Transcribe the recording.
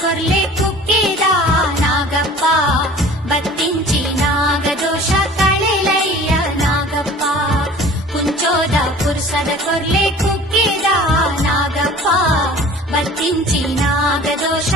ಕೊರ್ಲೆ ಕುಕ್ಕಿದ Nagappa ಬತ್ತಿಂಚಿ ನಾಗದೋಷ ಕಳೆಲಯ್ಯ Nagappa ಕುಂಚೋದ ಪುರುಷದ ಕೊರ್ಲೆ ಕುಕ್ಕಿದ Nagappa ಬತ್ತಿಂಚಿ ನಾಗದೋಷ